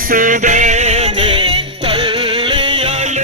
സുതനെ തള്ളിയാലും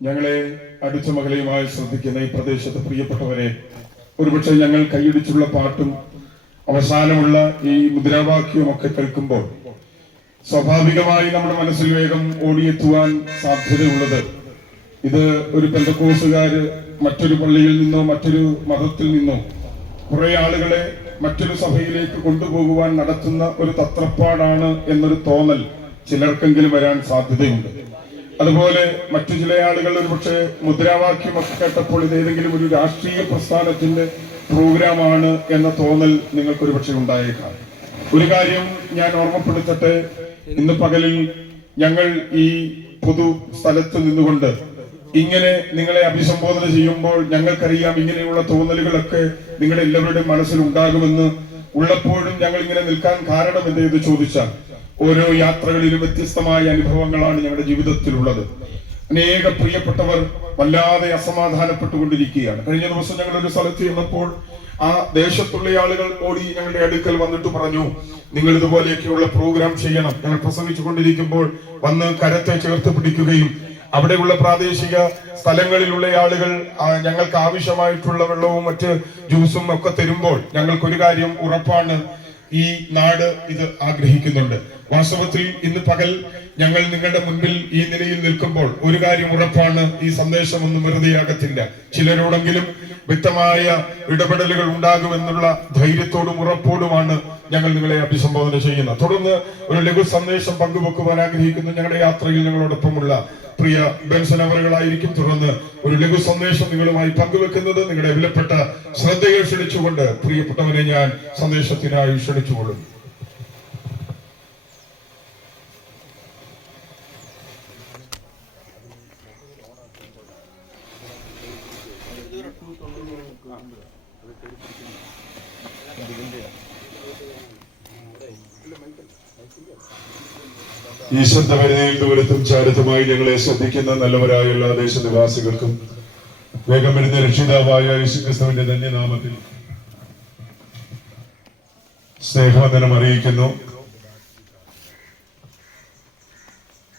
ഞങ്ങളെ അടുത്ത മകളെയുമായി ശ്രദ്ധിക്കുന്ന ഈ പ്രദേശത്ത് പ്രിയപ്പെട്ടവരെ, ഒരുപക്ഷെ ഞങ്ങൾ കൈയടിച്ചുള്ള പാട്ടും അവസാനമുള്ള ഈ മുദ്രാവാക്യവും ഒക്കെ കേൾക്കുമ്പോൾ സ്വാഭാവികമായി നമ്മുടെ മനസ്സിൽ വേഗം ഓടിയെത്തുവാൻ സാധ്യതയുള്ളത് ഇത് ഒരു പെന്തക്കോസുകാര് മറ്റൊരു പള്ളിയിൽ നിന്നോ മറ്റൊരു മതത്തിൽ നിന്നോ കുറെ ആളുകളെ മറ്റൊരു സഭയിലേക്ക് കൊണ്ടുപോകുവാൻ നടത്തുന്ന ഒരു തത്രപ്പാടാണ് എന്നൊരു തോന്നൽ ചിലർക്കെങ്കിലും വരാൻ സാധ്യതയുണ്ട്. അതുപോലെ മറ്റു ചില ആളുകൾ ഒരുപക്ഷെ മുദ്രാവാക്യമൊക്കെ കേട്ടപ്പോൾ ഇത് ഏതെങ്കിലും ഒരു രാഷ്ട്രീയ പ്രസ്ഥാനത്തിന്റെ പ്രോഗ്രാമാണ് എന്ന തോന്നൽ നിങ്ങൾക്കൊരു പക്ഷെ ഉണ്ടായേക്കാം. ഒരു കാര്യം ഞാൻ ഓർമ്മപ്പെടുത്തട്ടെ, ഇന്ന് പകലിൽ ഞങ്ങൾ ഈ പൊതു സ്ഥലത്ത് നിന്നുകൊണ്ട് ഇങ്ങനെ നിങ്ങളെ അഭിസംബോധന ചെയ്യുമ്പോൾ ഞങ്ങൾക്കറിയാം ഇങ്ങനെയുള്ള തോന്നലുകളൊക്കെ നിങ്ങളുടെ എല്ലാവരുടെയും മനസ്സിലുണ്ടാകുമെന്ന്. ഉള്ളപ്പോഴും ഞങ്ങൾ ഇങ്ങനെ നിൽക്കാൻ കാരണം എന്തെന്ന് ചോദിച്ചാൽ ഓരോ യാത്രകളിലും വ്യത്യസ്തമായ അനുഭവങ്ങളാണ് ഞങ്ങളുടെ ജീവിതത്തിലുള്ളത്. അനേക പ്രിയപ്പെട്ടവർ വല്ലാതെ അസമാധാനപ്പെട്ടുകൊണ്ടിരിക്കുകയാണ്. കഴിഞ്ഞ ദിവസം ഞങ്ങൾ ഒരു സ്ഥലത്ത് ചെന്നപ്പോൾ ആ ദേശത്തുള്ള ആളുകൾ ഓടി ഞങ്ങളുടെ അടുക്കൽ വന്നിട്ട് പറഞ്ഞു, നിങ്ങൾ ഇതുപോലെയൊക്കെയുള്ള പ്രോഗ്രാം ചെയ്യണം. ഞങ്ങൾ പ്രസംഗിച്ചുകൊണ്ടിരിക്കുമ്പോൾ വന്ന് കരത്തെ ചേർത്ത് പിടിക്കുകയും അവിടെയുള്ള പ്രാദേശിക സ്ഥലങ്ങളിലുള്ള ആളുകൾ ഞങ്ങൾക്ക് ആവശ്യമായിട്ടുള്ള വെള്ളവും മറ്റ് ജ്യൂസും ഒക്കെ തരുമ്പോൾ ഞങ്ങൾക്കൊരു കാര്യം ഉറപ്പാണ്, ഈ നാട് ഇത് ആഗ്രഹിക്കുന്നുണ്ട്. വാസ്തവത്തിൽ ഇന്ന് പകൽ ഞങ്ങൾ നിങ്ങളുടെ മുൻപിൽ ഈ നിലയിൽ നിൽക്കുമ്പോൾ ഒരു കാര്യം ഉറപ്പാണ്, ഈ സന്ദേശമൊന്നും വെറുതെയാകത്തില്ല. ചിലരോടെങ്കിലും വ്യക്തമായ ഇടപെടലുകൾ ഉണ്ടാകുമെന്നുള്ള ധൈര്യത്തോടും ഉറപ്പോടുമാണ് ഞങ്ങൾ നിങ്ങളെ അഭിസംബോധന ചെയ്യുന്നത്. തുടർന്ന് ഒരു ലഘു സന്ദേശം പങ്കുവെക്കുവാൻ ആഗ്രഹിക്കുന്നു ഞങ്ങളുടെ യാത്രയിൽ ഞങ്ങളോടൊപ്പമുള്ള പ്രിയ ബെൻസൺ അവറുകളായിരിക്കും. തുടർന്ന് ഒരു ലഘു സന്ദേശം നിങ്ങളുമായി പങ്കുവെക്കുന്നത് നിങ്ങളുടെ വിലപ്പെട്ട ശ്രദ്ധയെ ക്ഷണിച്ചുകൊണ്ട് പ്രിയപ്പെട്ടവരെ ഞാൻ സന്ദേശത്തിനായി ക്ഷണിച്ചുകൊള്ളും. ഈ ശബ്ദപരിധിയിൽ ദൂരത്തും ചാരത്തുമായി ഞങ്ങളെ ശ്രദ്ധിക്കുന്ന നല്ലവരായ എല്ലാ ദേശനിവാസികൾക്കും വേഗം വരുന്ന രക്ഷിതാവായ യേശുക്രിസ്തുവിന്റെ ധന്യനാമത്തിൽ സ്നേഹവന്ദനം അറിയിക്കുന്നു.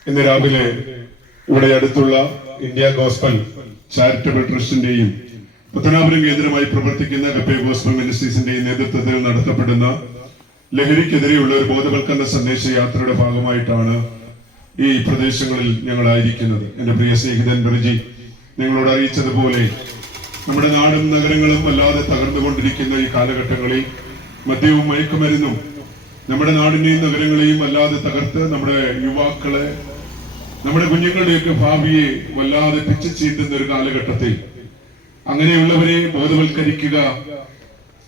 ഇന്ന് രാവിലെ ഇവിടെ അടുത്തുള്ള ഇന്ത്യ ഗോസ്പൽ ചാരിറ്റബിൾ ട്രസ്റ്റിന്റെയും പത്തനാപുരം കേന്ദ്രമായി പ്രവർത്തിക്കുന്ന കപ്പേ ഗോസ്പൽ മിനിസ്ട്രീസിന്റെയും നേതൃത്വത്തിൽ നടത്തപ്പെടുന്ന ലഹരിക്കെതിരെയുള്ള ഒരു ബോധവൽക്കരണ സന്ദേശ യാത്രയുടെ ഭാഗമായിട്ടാണ് ഈ പ്രദേശങ്ങളിൽ ഞങ്ങളായിരിക്കുന്നത്. എന്റെ പ്രിയ സ്നേഹിതൻ ബിർജി നിങ്ങളോട് അറിയിച്ചതുപോലെ നമ്മുടെ നാടും നഗരങ്ങളും വല്ലാതെ തകർന്നുകൊണ്ടിരിക്കുന്ന ഈ കാലഘട്ടങ്ങളിൽ മദ്യവും മയക്കുമരുന്നും നമ്മുടെ നാടിനെയും നഗരങ്ങളെയും വല്ലാതെ തകർത്ത് നമ്മുടെ യുവാക്കളെ, നമ്മുടെ കുഞ്ഞുങ്ങളുടെയൊക്കെ ഭാവിയെ വല്ലാതെ പിച്ചു ചീന്തുന്ന ഒരു കാലഘട്ടത്തിൽ അങ്ങനെയുള്ളവരെ ബോധവൽക്കരിക്കുക,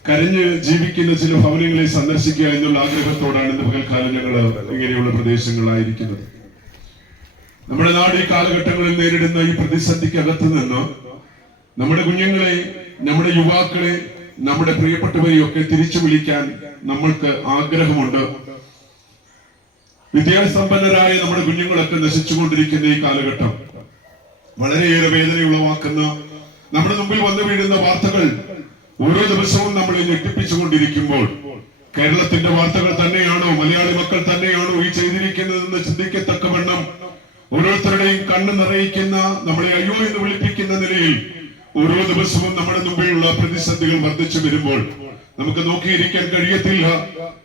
കരഞ്ഞ് ജീവിക്കുന്ന ചില ഭവനങ്ങളെ സന്ദർശിക്കുക എന്നുള്ള ആഗ്രഹത്തോടാണ് ഇന്ന് പകൽക്കാലം ഞങ്ങൾ ഇങ്ങനെയുള്ള പ്രദേശങ്ങളായിരിക്കുന്നത്. നമ്മുടെ നാട് ഈ കാലഘട്ടങ്ങളിൽ നേരിടുന്ന ഈ പ്രതിസന്ധിക്കകത്ത് നിന്ന് നമ്മുടെ കുഞ്ഞുങ്ങളെ, നമ്മുടെ യുവാക്കളെ, നമ്മുടെ പ്രിയപ്പെട്ടവരെയൊക്കെ തിരിച്ചു വിളിക്കാൻ നമ്മൾക്ക് ആഗ്രഹമുണ്ട്. വിദ്യാസമ്പന്നരായ നമ്മുടെ കുഞ്ഞുങ്ങളൊക്കെ നശിച്ചുകൊണ്ടിരിക്കുന്ന ഈ കാലഘട്ടം വളരെയേറെ വേദനയുളവാക്കുന്ന, നമ്മുടെ മുമ്പിൽ വന്നു വീഴുന്ന വാർത്തകൾ ഓരോ ദിവസവും നമ്മളെ ഞെട്ടിപ്പിച്ചുകൊണ്ടിരിക്കുമ്പോൾ കേരളത്തിന്റെ വാർത്തകൾ തന്നെയാണോ, മലയാളി മക്കൾ തന്നെയാണോ ഈ ചെയ്തിരിക്കുന്നതെന്ന് ചിന്തിക്കത്തക്കവണ്ണം ഓരോരുത്തരുടെയും കണ്ണ് നിറയിക്കുന്ന, നമ്മളെ അയ്യോ എന്ന് വിളിപ്പിക്കുന്ന നിലയിൽ ഓരോ ദിവസവും നമ്മുടെ മുമ്പിലുള്ള പ്രതിസന്ധികൾ വർദ്ധിച്ചു വരുമ്പോൾ നമുക്ക് നോക്കിയിരിക്കാൻ കഴിയത്തില്ല.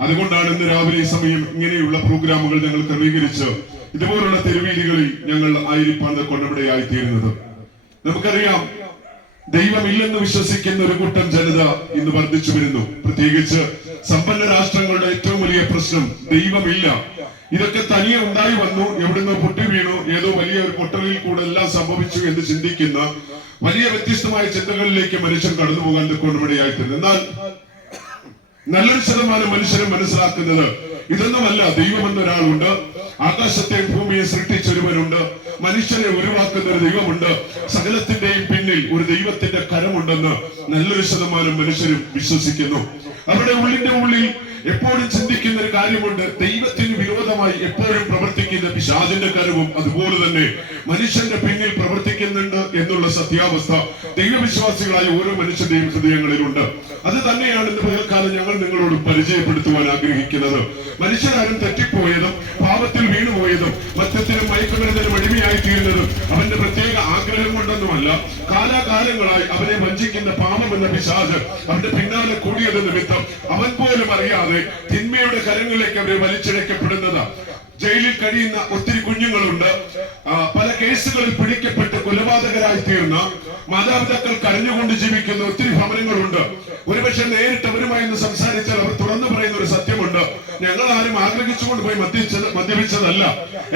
അതുകൊണ്ടാണ് ഇന്ന് രാവിലെ ഈ സമയം ഇങ്ങനെയുള്ള പ്രോഗ്രാമുകൾ ഞങ്ങൾ ക്രമീകരിച്ച് ഇതുപോലുള്ള തെരുവീതികളിൽ ഞങ്ങൾ ആയിരിക്കാൻ കൊണ്ടവിടെയായിത്തീരുന്നത്. നമുക്കറിയാം, ദൈവമില്ലെന്ന് വിശ്വസിക്കുന്ന ഒരു കൂട്ടം ജനത ഇന്ന് വർദ്ധിച്ചു വരുന്നു. പ്രത്യേകിച്ച് സമ്പന്ന രാഷ്ട്രങ്ങളുടെ ഏറ്റവും വലിയ പ്രശ്നം ദൈവമില്ല. ഇതൊക്കെ തനിയെ ഉണ്ടായി വന്നു, എവിടുന്നോ പൊട്ടി വീണു, ഏതോ വലിയ ഒരു പൊട്ടലിൽ കൂടെ എല്ലാം സംഭവിച്ചു എന്ന് ചിന്തിക്കുന്ന വലിയ വ്യത്യസ്തമായ ചിന്തകളിലേക്ക് മനുഷ്യൻ കടന്നു പോകാൻ കൊണ്ടുപടിയായിട്ടുണ്ട്. എന്നാൽ നല്ലൊരു ശതമാനം മനുഷ്യരെ മനസ്സിലാക്കുന്നത് ഇതൊന്നുമല്ല, ദൈവമെന്ന ഒരാളുണ്ട്, ആകാശത്തെയും ഭൂമിയെ സൃഷ്ടിച്ചൊരുവനുണ്ട്, മനുഷ്യനെ ഒഴിവാക്കുന്ന ഒരു ദൈവമുണ്ട്, സകലത്തിന്റെയും പിന്നിൽ ഒരു ദൈവത്തിന്റെ കരമുണ്ടെന്ന് നല്ലൊരു ശതമാനം മനുഷ്യരും വിശ്വസിക്കുന്നു. അവരുടെ ഉള്ളിന്റെ ഉള്ളിൽ എപ്പോഴും ചിന്തിക്കുന്ന ഒരു കാര്യമുണ്ട്, ദൈവത്തിന് വിരോധമായി എപ്പോഴും പ്രവർത്തിക്കുന്ന പിശാചിന്റെ കരവും അതുപോലെ തന്നെ മനുഷ്യന്റെ പിന്നിൽ പ്രവർത്തിക്കുന്നുണ്ട് എന്നുള്ള സത്യാവസ്ഥ ദൈവവിശ്വാസികളായ ഓരോ മനുഷ്യന്റെയും ഹൃദയങ്ങളിലുണ്ട്. അത് തന്നെയാണ് ഇന്ന് പകൽക്കാലം ഞങ്ങൾ നിങ്ങളോട് പരിചയപ്പെടുത്തുവാൻ ആഗ്രഹിക്കുന്നത്. മനുഷ്യരാരും തെറ്റിപ്പോയതും പാപത്തിൽ വീണുപോയതും മദ്യത്തിനും മയക്കുമരുന്നിനും അടിമയായി തീരുന്നതും അവന്റെ പ്രത്യേക ആഗ്രഹം കൊണ്ടൊന്നുമല്ല. കാലാകാലങ്ങളായി അവനെ വഞ്ചിക്കുന്ന പാപം എന്ന പിശാച് അവന്റെ പിന്നാലെ കൂടിയത് നിമിത്തം അവൻ പോലും അറിയാതെ തിന്മയുടെ കരങ്ങളിലേക്ക് അവരെ വലിച്ചിഴക്കപ്പെടുന്നത്. ജയിലിൽ കഴിയുന്ന ഒത്തിരി കുഞ്ഞുങ്ങളുണ്ട്. പല കേസുകളിൽ പിടിക്കപ്പെട്ട് കൊലപാതകരായി തീർന്ന, മാതാപിതാക്കൾ കരഞ്ഞുകൊണ്ട് ജീവിക്കുന്ന ഒത്തിരി ഭവനങ്ങളുണ്ട്. ഒരുപക്ഷെ നേരിട്ട് അവരുമായി ഒന്ന് സംസാരിച്ചാൽ അവർ തുറന്നു പറയുന്ന ഒരു സത്യമുണ്ട്, ഞങ്ങൾ ആരും ആഗ്രഹിച്ചുകൊണ്ട് പോയി മദ്യപിച്ചതല്ല,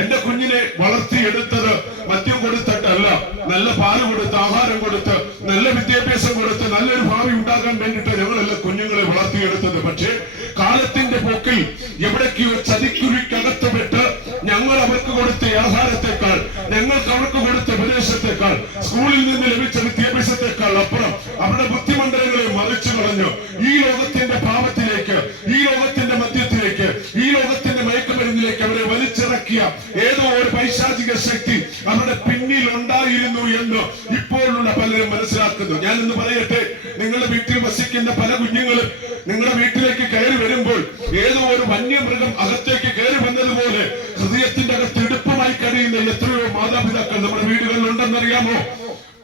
എന്റെ കുഞ്ഞിനെ വളർത്തിയെടുത്തത് മദ്യം കൊടുത്തിട്ടല്ല, നല്ല പാല് കൊടുത്ത്, ആഹാരം കൊടുത്ത്, നല്ല വിദ്യാഭ്യാസം കൊടുത്ത്, നല്ലൊരു ഭാവി ഉണ്ടാകാൻ വേണ്ടിയിട്ട് ഞങ്ങളല്ല കുഞ്ഞുങ്ങളെ വളർത്തിയെടുത്തത്. പക്ഷേ കാലത്തിന്റെ പോക്കിൽ എവിടേക്കോ ചതിക്കുഴിക്കകത്ത് വിട്ട് ഞങ്ങൾ അവർക്ക് കൊടുത്ത ആഹാരത്തെക്കാൾ, ഞങ്ങൾക്ക് അവർക്ക് കൊടുത്ത ഉപദേശത്തെക്കാൾ, സ്കൂളിൽ നിന്ന് ലഭിച്ച വിദ്യാഭ്യാസത്തെക്കാൾ അപ്പുറം അവരുടെ ബുദ്ധിമണ്ഡലങ്ങളെ മറിച്ചു കളഞ്ഞു ഈ ലോകത്തിന്റെ പാപത്തിലേക്ക്, ഈ ലോകത്തിന്റെ മദ്യത്തിലേക്ക്, ഈ ലോകത്തിന്റെ മയക്കുമരുന്നിലേക്ക് അവരെ വലിച്ചിറക്കിയ ഏതോ ഒരു പൈശാചിക ശക്തി അവരുടെ പിന്നിൽ ഉണ്ടായിരുന്നു എന്ന് ഇപ്പോഴുള്ള പലരും മനസ്സിലാക്കുന്നു. ഞാൻ ഇന്ന് പറയട്ടെ, നിങ്ങളുടെ വീട്ടിൽ വസിക്കുന്ന പല കുഞ്ഞുങ്ങളും നിങ്ങളുടെ വീട്ടിലേക്ക് കയറി വരുമ്പോൾ ഏതോ ഒരു വന്യമൃഗം അകത്തേക്ക് കയറി വന്നതുപോലെ ഹൃദയത്തിന്റെ അകത്ത് ഇടുപ്പമായി കഴിയുന്ന എത്രയോ മാതാപിതാക്കൾ നമ്മുടെ വീടുകളിൽ ഉണ്ടെന്നറിയാമോ?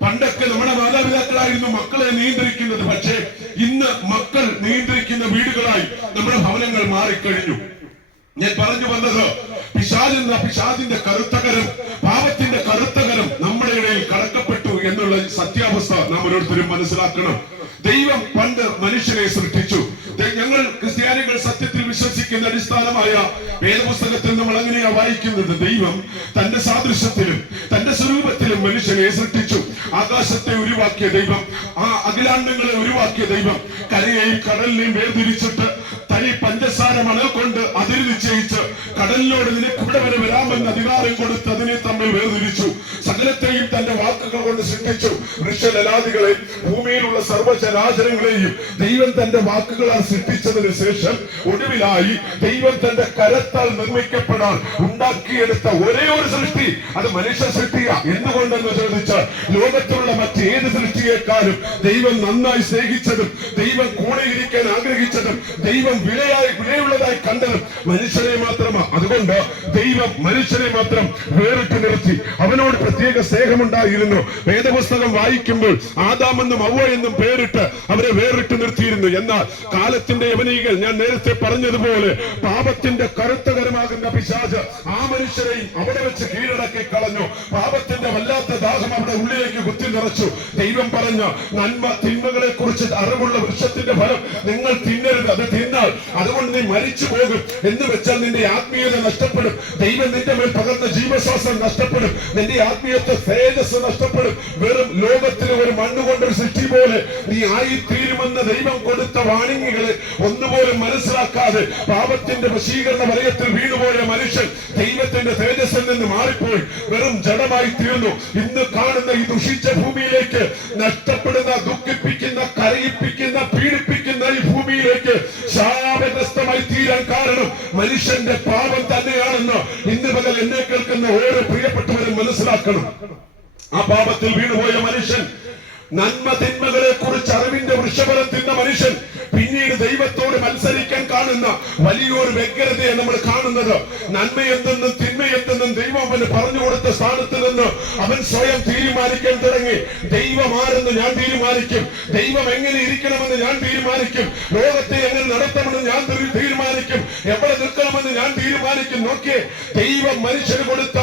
പണ്ടൊക്കെ നമ്മുടെ മാതാപിതാക്കളായിരുന്നു മക്കളെ നിയന്ത്രിക്കുന്നത്. പക്ഷേ ഇന്ന് മക്കൾ നിയന്ത്രിക്കുന്ന വീടുകളായി നമ്മുടെ ഭവനങ്ങൾ മാറിക്കഴിഞ്ഞു. ഞാൻ പറഞ്ഞു വന്നത്, പിശാചിന്റെ കറുത്തകരം, പാപത്തിന്റെ കറുത്തകരം നമ്മുടെ ഇടയിൽ കടക്കപ്പെട്ടു എന്നുള്ള സത്യാവസ്ഥ നാം ഓരോരുത്തരും മനസ്സിലാക്കണം. ദൈവം പണ്ട് മനുഷ്യനെ സൃഷ്ടിച്ചു. ഞങ്ങൾ ക്രിസ്ത്യാനികൾ സത്യത്തിൽ വിശ്വസിക്കുന്ന അടിസ്ഥാനമായ വേദപുസ്തകത്തിൽ നമ്മൾ അങ്ങനെയാ വായിക്കുന്നത്, ദൈവം തന്റെ സാദൃശ്യത്തിലും തന്റെ സ്വരൂപത്തിലും മനുഷ്യനെ സൃഷ്ടിച്ചു. ആകാശത്തെ ഉരുവാക്കിയ ദൈവം, ആ അഖിലാണ്ടങ്ങളെ ഉരുവാക്കിയ ദൈവം കരയെയും കടലിനെയും വേർതിരിച്ചിട്ട് തനി പഞ്ചസാര മണൽ കൊണ്ട് അതിര് നിശ്ചയിച്ച് കടലിനോട് നിനക്ക് ഇവിടെ വരെ വരാമെന്ന് അധികാരം കൊടുത്ത് അതിനെ തമ്മിൽ വേർതിരിച്ചു. സകലത്തെയും തന്റെ വാക്കുകൾ കൊണ്ട് സൃഷ്ടിച്ചു. വൃക്ഷലലാദികളെയും ഭൂമിയിലുള്ള സർവ്വചരാചരങ്ങളെയും ദൈവം തന്റെ വാക്കുകളാൽ സൃഷ്ടിച്ചതിന് ശേഷം ഒടുവിലായി ദൈവം തന്റെ കരത്താൽ നിർമ്മിക്കപ്പെടാൻ ഉണ്ടാക്കിയെടുത്ത ഒരേ ഒരു സൃഷ്ടി അത് മനുഷ്യ സൃഷ്ടിയ. എന്തുകൊണ്ടെന്ന് ചോദിച്ചാൽ ലോകത്തിലുള്ള മറ്റേത് സൃഷ്ടിയേക്കാളും ദൈവം നന്നായി സ്നേഹിച്ചതും ദൈവം കൂടെ ഇരിക്കാൻ ആഗ്രഹിച്ചതും ദൈവം വിലയുള്ളതായി കണ്ടതും മനുഷ്യനെ മാത്രമാണ്. അതുകൊണ്ട് ദൈവം മനുഷ്യനെ മാത്രം വേറിട്ട് നിർത്തി. അവനോട് പ്രത്യേക സ്നേഹമുണ്ടായിരുന്നു. വേദപുസ്തകം വായിക്കുമ്പോൾ ആദാമെന്നും ഹവ്വ എന്നും പേരിട്ട് അവരെ വേറിട്ട് നിർത്തിയിരുന്നു. എന്നാൽ കാലത്തിന്റെ യവനികൾ, ഞാൻ നേരത്തെ പറഞ്ഞതുപോലെ, പാപത്തിന്റെ കറുത്തകരമാകുന്ന പിശാച് ആ മനുഷ്യരെയും അവിടെ വെച്ച് കീഴടക്കി കളഞ്ഞു. പാപത്തിന്റെ വല്ലാത്ത ദാഹം അവിടെ ഉള്ളിലേക്ക് കുത്തി നിറച്ചു. ദൈവം പറഞ്ഞ നന്മ തിന്മകളെ കുറിച്ച് അറിവുള്ള വൃക്ഷത്തിന്റെ ഫലം നിങ്ങൾ തിന്നരുത്, അത് തിന്ന എന്നാൽ അതുകൊണ്ട് നീ മരിച്ചു പോകും എന്ന് വെച്ചാൽ നിന്റെ ആത്മീയത നഷ്ടപ്പെടും. ദൈവം നിന്റെ മേൽ പകർന്ന ജീവശ്വാസം നഷ്ടപ്പെടും. നിന്റെ ആത്മീയത്തെ തേജസ് നഷ്ടപ്പെടും. വെറും ലോകത്തിലെ ഒരു മണ്ണുകൊണ്ടൊരു സൃഷ്ടി പോലെ നീ ആയിത്തീരുമെന്ന് ദൈവം കൊടുത്ത വാണിംഗുകളെ ഒന്നുപോലും മനസ്സിലാക്കാതെ പാപത്തിന്റെ വശീകരണ വലയത്തിൽ വീണുപോയ മനുഷ്യൻ ദൈവത്തിന്റെ തേജസ്സിൽ നിന്ന് മാറിപ്പോയി വെറും ജഡമായി തീർന്നു. ഇന്ന് കാണുന്ന ഈ ദുഷിച്ച ഭൂമിയിലേക്ക്, നഷ്ടപ്പെടുന്ന, ദുഃഖിപ്പിക്കുന്ന, കരയിപ്പിക്കുന്ന, പീഡിപ്പിക്കുന്ന ഈ ഭൂമിയിലേക്ക് ശാപഗ്രസ്തമായി തീരാൻ കാരണം മനുഷ്യന്റെ പാപം തന്നെയാണെന്ന് ഇന്ന് പകൽ എന്നെ കേൾക്കുന്ന ഓരോ പ്രിയപ്പെട്ടവരും മനസ്സിലാക്കണം. ആ പാപത്തിൽ വീണുപോയ മനുഷ്യൻ, നന്മ തിന്മകളെ കുറിച്ച് അറിവിന്റെ വൃക്ഷഫലം തിന്ന മനുഷ്യൻ പിന്നീട് ദൈവത്തോട് മത്സരിക്കാൻ കാണുന്ന വലിയൊരു വ്യഗ്രതയെ നമ്മൾ കാണുന്നത്. നന്മ എന്തെന്നും തിന്മ എന്തെന്നും ദൈവം അവന് പറഞ്ഞു കൊടുത്ത സ്ഥാനത്ത് നിന്ന് അവൻ സ്വയം തീരുമാനിക്കാൻ തുടങ്ങി. ദൈവം ആരെന്ന് ഞാൻ തീരുമാനിക്കും, ദൈവം എങ്ങനെ ഇരിക്കണമെന്ന് ഞാൻ തീരുമാനിക്കും, ലോകത്തെ എങ്ങനെ നടത്തണമെന്ന് ഞാൻ തീരുമാനിക്കും, എവിടെ നിൽക്കണമെന്ന് ഞാൻ തീരുമാനിക്കും. നോക്കിയേ, ദൈവം മനുഷ്യന് കൊടുത്ത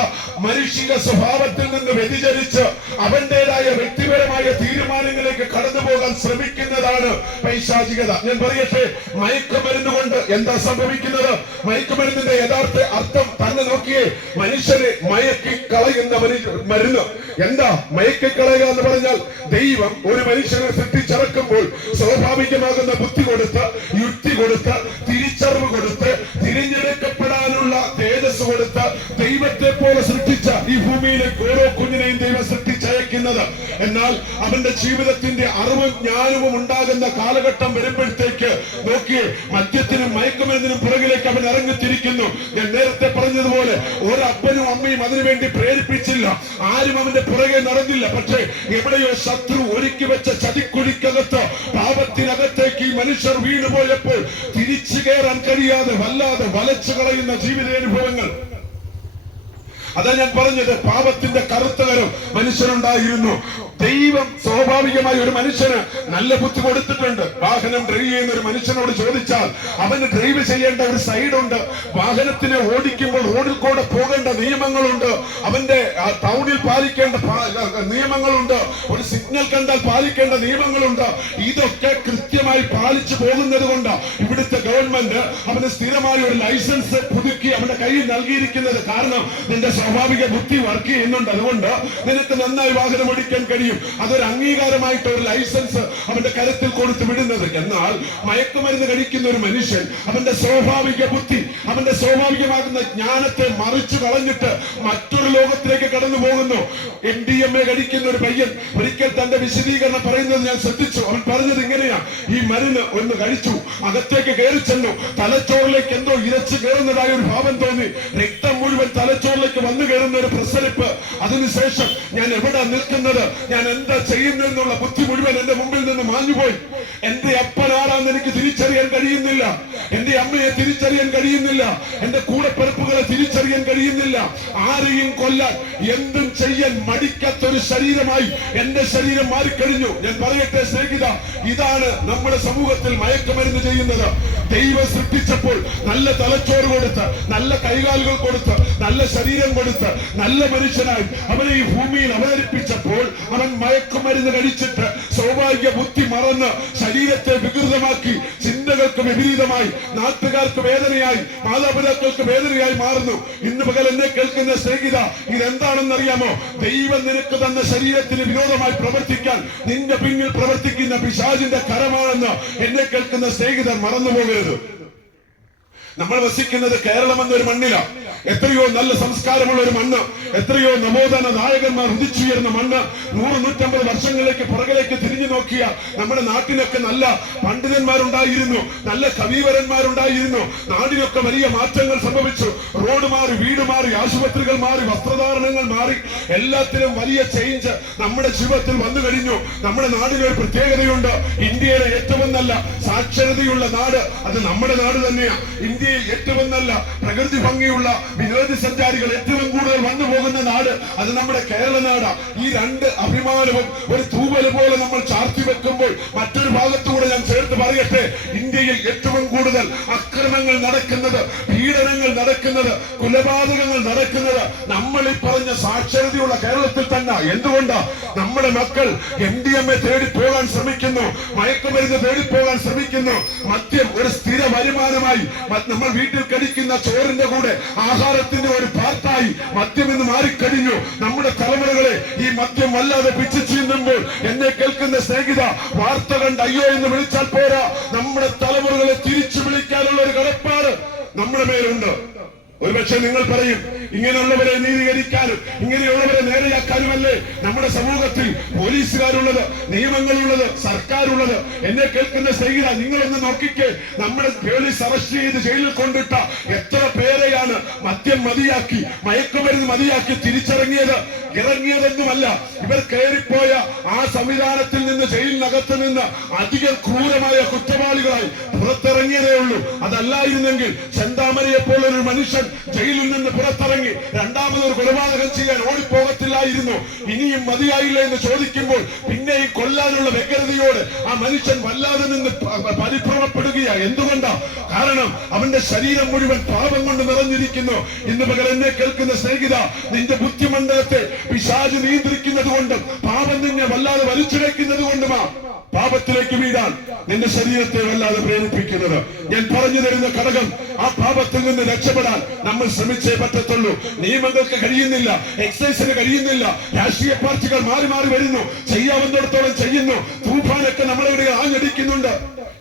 മനുഷിക സ്വഭാവത്തിൽ നിന്ന് വ്യതിചരിച്ച് അവന്റേതായ വ്യക്തിപരമായ തീരുമാനങ്ങളിലേക്ക് കടന്നു പോകാൻ ശ്രമിക്കുന്നതാണ് പൈശാചികത. ഞാൻ പറയട്ടെ, മയക്കുമരുന്ന് കൊണ്ട് എന്താ സംഭവിക്കുന്നത്? മയക്കുമരുന്നിന്റെ യഥാർത്ഥ അർത്ഥം തന്നെ നോക്കിയേ, മനുഷ്യരെ മയക്കി കളയുന്ന മരുന്ന്. എന്താ മയക്കി കളയുക എന്ന് പറഞ്ഞാൽ, ദൈവം ഒരു മനുഷ്യനെ സൃഷ്ടിച്ചിറക്കുമ്പോൾ സ്വാഭാവികമാകുന്ന ബുദ്ധി കൊടുത്ത്, യുക്തി കൊടുത്ത്, തിരിച്ചറിവ് കൊടുത്ത്, തിരഞ്ഞെടുക്കപ്പെടാനുള്ള തേജസ് കൊടുത്ത് ദൈവത്തെ പോലെ സൃഷ്ടിച്ച ഈ ഭൂമിയിലേക്ക് ഓരോ കുഞ്ഞിനെയും ദൈവം സൃഷ്ടിച്ചയക്കുന്നത്. എന്നാൽ അവന്റെ ജീവിതത്തിന്റെ അറിവും ജ്ഞാനവും ഉണ്ടാകുന്ന കാലഘട്ടം വരുമ്പോഴത്തേക്ക് നോക്കിയേ, മദ്യത്തിനും മയക്കുമരുന്നിനും പുറകിലേക്ക് അവൻ ഇറങ്ങിത്തിരിക്കുന്നു. ഞാൻ നേരത്തെ പറഞ്ഞതുപോലെ ഒരപ്പനും അമ്മയും അതിനുവേണ്ടി പ്രേരിപ്പിച്ചില്ല, ആരും അവന്റെ പുറകെ നടന്നില്ല. പക്ഷേ എവിടെയോ ശത്രു ഒരുക്കി വെച്ച ചതിക്കുഴിക്കകത്ത്, പാപത്തിനകത്തേക്ക് ഈ മനുഷ്യർ വീണുപോയപ്പോൾ തിരിച്ചു കയറാൻ കഴിയാതെ വല്ലാതെ വലച്ചു കളയുന്ന ജീവിതാനുഭവങ്ങൾ. അതാ ഞാൻ പറഞ്ഞത്, പാപത്തിന്റെ കറുത്തകരം മനുഷ്യനുണ്ടായിരുന്നു. ദൈവം സ്വാഭാവികമായി ഒരു മനുഷ്യന് നല്ല ബുദ്ധി കൊടുത്തിട്ടുണ്ട്. വാഹനം ഡ്രൈവ് ചെയ്യുന്ന ഒരു മനുഷ്യനോട് ചോദിച്ചാൽ അവന് ഡ്രൈവ് ചെയ്യേണ്ട ഒരു സൈഡുണ്ട്. വാഹനത്തിനെ ഓടിക്കുമ്പോൾ റോഡിൽ കൂടെ പോകേണ്ട നിയമങ്ങളുണ്ട്. അവന്റെ ടൗണിൽ പാലിക്കേണ്ട നിയമങ്ങളുണ്ട്. ഒരു സിഗ്നൽ കണ്ടാൽ പാലിക്കേണ്ട നിയമങ്ങളുണ്ട്. ഇതൊക്കെ കൃത്യമായി പാലിച്ചു പോകുന്നത് കൊണ്ട് ഇവിടുത്തെ ഗവൺമെന്റ് അവന് സ്ഥിരമായി ഒരു ലൈസൻസ് പുതുക്കി അവന്റെ കയ്യിൽ നൽകിയിരിക്കുന്നത്. കാരണം നിന്റെ സ്വാഭാവിക ബുദ്ധി വർക്ക് ചെയ്യുന്നുണ്ട്. അതുകൊണ്ട് നിനക്ക് നന്നായി വാഹനം ഓടിക്കാൻ കഴിയും. അതൊരു അംഗീകാരമായിട്ട് ഒരു ലൈസൻസ് അവന്റെ കരത്തിൽ കൊടുത്ത് വിടുന്നത്. എന്നാൽ മയക്കുമരുന്ന് കഴിക്കുന്ന ഒരു മനുഷ്യൻ അവന്റെ സ്വാഭാവിക ബുദ്ധി, അവന്റെ സ്വാഭാവികമാകുന്ന ജ്ഞാനത്തെ മറിച്ചു കളഞ്ഞിട്ട് മറ്റൊരു ലോകത്തിലേക്ക് കടന്നു പോകുന്നു. MDMA കഴിക്കുന്ന ഒരു പയ്യൻ ഒരിക്കൽ തന്റെ വിശദീകരണം പറയുന്നത് ഞാൻ ശ്രദ്ധിച്ചു. അവൻ പറഞ്ഞത് ഇങ്ങനെയാ, ഈ മരുന്ന് ഒന്ന് കഴിച്ചു, അകത്തേക്ക് കയറി ചെന്നു, തലച്ചോറിലേക്ക് എന്തോ ഇരച്ചു കയറുന്നതായ ഒരു ഭാവം തോന്നി, രക്തം മുഴുവൻ തലച്ചോറിലേക്ക് വന്നു കയറുന്ന ഒരു പ്രസരിപ്പ്. അതിനുശേഷം ഞാൻ എവിടെ നിൽക്കുന്നത്, ഞാൻ എന്താ ചെയ്യുന്നതെന്നുള്ള ബുദ്ധി മുഴുവൻ എന്റെ മുമ്പിൽ നിന്ന് മാഞ്ഞുപോയി. എന്റെ അപ്പനാരാന്ന് എനിക്ക് തിരിച്ചറിയാൻ കഴിയുന്നില്ല, എന്റെ അമ്മയെ തിരിച്ചറിയാൻ കഴിയുന്നില്ല, എന്റെ കൂടെപ്പിറപ്പുകളെ തിരിച്ചറിയാൻ കഴിയുന്നില്ല. ആരെയും കൊല്ലാൻ, എന്തും ചെയ്യാൻ മടിക്കാത്തൊരു ശരീരമായി എന്റെ ശരീരം മാറിക്കഴിഞ്ഞു. ഞാൻ പറയട്ടെ സ്നേഹിത, ഇതാണ് നമ്മുടെ സമൂഹത്തിൽ മയക്കുമരുന്ന് ചെയ്യുന്നത്. ദൈവം സൃഷ്ടിച്ചപ്പോൾ നല്ല തലച്ചോറ് കൊടുത്ത്, നല്ല കൈകാലുകൾ കൊടുത്ത്, നല്ല ശരീരം കൊടുത്ത്, നല്ല മനുഷ്യനായി അവനെ ഈ ഭൂമിയിൽ അവതരിപ്പിച്ചപ്പോൾ അവൻ മയക്കുമരുന്ന് കഴിച്ചിട്ട് സ്വാഭാവിക ബുദ്ധി മറന്ന് ശരീരത്തെ വികൃതമാക്കി, ചിന്തകൾക്ക് വിപരീതമായി, നാട്ടുകാർക്ക് വേദനയായി, മാതാപിതാക്കൾക്ക് വേദനയായി മാറുന്നു. ഇന്ന് പകൽ എന്നെ കേൾക്കുന്ന സ്നേഹിത, ഇതെന്താണെന്നറിയാമോ? ദൈവം നിനക്ക് തന്ന ശരീരത്തിന് വിരോധമായി പ്രവർത്തിക്കാൻ നിന്റെ പിന്നിൽ പ്രവർത്തിക്കുന്ന പിശാചിന്റെ കരമാണെന്ന് എന്നെ കേൾക്കുന്ന സ്നേഹിതർ മറന്നുപോകരുത്. നമ്മൾ വസിക്കുന്നത് കേരളം എന്നൊരു മണ്ണിലാണ്. എത്രയോ നല്ല സംസ്കാരമുള്ള ഒരു മണ്ണ്, എത്രയോ നവോത്ഥാന നായകന്മാർ ഉദിച്ചുയർന്ന മണ്ണ്. 100-150 വർഷങ്ങളിലേക്ക് പുറകിലേക്ക് തിരിഞ്ഞു നോക്കിയ നമ്മുടെ നാട്ടിലൊക്കെ നല്ല പണ്ഡിതന്മാരുണ്ടായിരുന്നു, നല്ല കവിവരന്മാരുണ്ടായിരുന്നു. നാടിനൊക്കെ വലിയ മാറ്റങ്ങൾ സംഭവിച്ചു. റോഡ് മാറി, വീട് മാറി, ആശുപത്രികൾ മാറി, വസ്ത്രധാരണങ്ങൾ മാറി, എല്ലാത്തിനും വലിയ ചേഞ്ച് നമ്മുടെ ജീവിതത്തിൽ വന്നു കഴിഞ്ഞു. നമ്മുടെ നാടിനൊരു പ്രത്യേകതയുണ്ട്. ഇന്ത്യയിലെ ഏറ്റവും നല്ല സാക്ഷരതയുള്ള നാട് അത് നമ്മുടെ നാട് തന്നെയാണ്. ഇന്ത്യയിൽ ഏറ്റവും നല്ല പ്രകൃതി ഭംഗിയുള്ള വിനോദസഞ്ചാരികൾ ഏറ്റവും കൂടുതൽ വന്നു പോകുന്ന നാട് അത് നമ്മുടെ കേരള നാടാ. ഈ രണ്ട് അഭിമാനവും ഒരു തൂവൽ പോലെ നമ്മൾ ചാർത്തി വെക്കുമ്പോൾ മറ്റൊരു ഭാഗത്തുകൂടെ ഞാൻ ചേർത്ത് പറയട്ടെ, ഇന്ത്യയിൽ ഏറ്റവും കൂടുതൽ അക്രമങ്ങൾ നടക്കുന്നത്, പീഡനങ്ങൾ നടക്കുന്നത്, കൊലപാതകങ്ങൾ നടക്കുന്നത് നമ്മൾ ഈ പറഞ്ഞ സാക്ഷരതയുള്ള കേരളത്തിൽ തന്നെ. എന്തുകൊണ്ടാ? നമ്മുടെ മക്കൾ MDMA തേടി പോകാൻ ശ്രമിക്കുന്നു, മയക്കുമരുന്ന് തേടി പോകാൻ ശ്രമിക്കുന്നു. മദ്യം ഒരു സ്ഥിര വരുമാനമായി, നമ്മൾ വീട്ടിൽ കഴിക്കുന്ന ചോറിന്റെ കൂടെ ആഹാരത്തിന്റെ ഒരു പാർട്ടായി മദ്യം എന്ന് മാറിക്കഴിഞ്ഞു. നമ്മുടെ തലമുറകളെ ഈ മദ്യം വല്ലാതെ പിച്ചു ചീന്തുമ്പോൾ എന്നെ കേൾക്കുന്ന സ്നേഹിത, വാർത്ത കണ്ട് അയ്യോ എന്ന് വിളിച്ചാൽ പോരാ, നമ്മുടെ തലമുറകളെ തിരിച്ചു വിളിക്കാനുള്ള ഒരു കടപ്പാട് നമ്മുടെ മേലുണ്ട്. ഒരുപക്ഷെ നിങ്ങൾ പറയും, ഇങ്ങനെയുള്ളവരെ നീതീകരിക്കാനും ഇങ്ങനെയുള്ളവരെ നേരെയാക്കാനുമല്ലേ നമ്മുടെ സമൂഹത്തിൽ പോലീസുകാരുള്ളത്, നിയമങ്ങളുള്ളത്, സർക്കാരുള്ളത്. എന്നെ കേൾക്കുന്ന സ്നേഹിത, നിങ്ങളൊന്ന് നോക്കിക്കേ, നമ്മുടെ പോലീസ് അറസ്റ്റ് ചെയ്ത് ജയിലിൽ കൊണ്ടിട്ട എത്ര പേരെയാണ് മദ്യം മതിയാക്കി, മയക്കുമരുന്ന് മതിയാക്കി ഇറങ്ങിയതൊന്നുമല്ല. ഇവർ കയറിപ്പോയ ആ സംവിധാനത്തിൽ നിന്ന്, ജയിലിനകത്ത് നിന്ന് അധികം ക്രൂരമായ കുറ്റവാളികളായി പുറത്തിറങ്ങിയതേ ഉള്ളൂ. അതല്ലായിരുന്നെങ്കിൽ ചെന്താമരയെ പോലൊരു മനുഷ്യൻ ജയിലിൽ നിന്ന് പുറത്തിറങ്ങി രണ്ടാമതൊരു കൊലപാതകം ചെയ്യാൻ ഓടിപ്പോകത്തില്ലായിരുന്നു. ഇനിയും മതിയായില്ല എന്ന് ചോദിക്കുമ്പോൾ പിന്നെയും കൊല്ലാനുള്ള വ്യഗ്രതയോട് ആ മനുഷ്യൻ വല്ലാതെ നിന്ന് പരിഭ്രമപ്പെടുകയാ. എന്തുകൊണ്ടാ? കാരണം അവന്റെ ശരീരം മുഴുവൻ പാപം കൊണ്ട് നിറഞ്ഞിരിക്കുന്നു. ഇന്ന് പകൽ എന്നെ കേൾക്കുന്ന സ്നേഹിത, നിന്റെ ബുദ്ധിമണ്ഡലത്തെ പിശാച് നിയന്ത്രിക്കുന്നത് കൊണ്ടും പാപം നിന്നെ വല്ലാതെ വലിച്ചിഴക്കുന്നത് കൊണ്ടുമാ പാപത്തിലേക്ക് വീഴാൻ നിന്റെ ശരീരത്തെ വല്ലാതെ പ്രേരിപ്പിക്കുന്നത്. ഞാൻ പറഞ്ഞു തരുന്ന ഘടകം, ആ പാപത്തിൽ നിന്ന് രക്ഷപ്പെടാൻ നമ്മൾ ശ്രമിച്ചേ പറ്റത്തുള്ളൂ. നിയമങ്ങൾക്ക് കഴിയുന്നില്ല, എക്സൈസിന് കഴിയുന്നില്ല, രാഷ്ട്രീയ പാർട്ടികൾ മാറി മാറി വരുന്നു, ചെയ്യാവുന്നിടത്തോളം ചെയ്യുന്നു, തൂഫാനൊക്കെ നമ്മളിവിടെ ആഞ്ഞടിക്കുന്നുണ്ട്.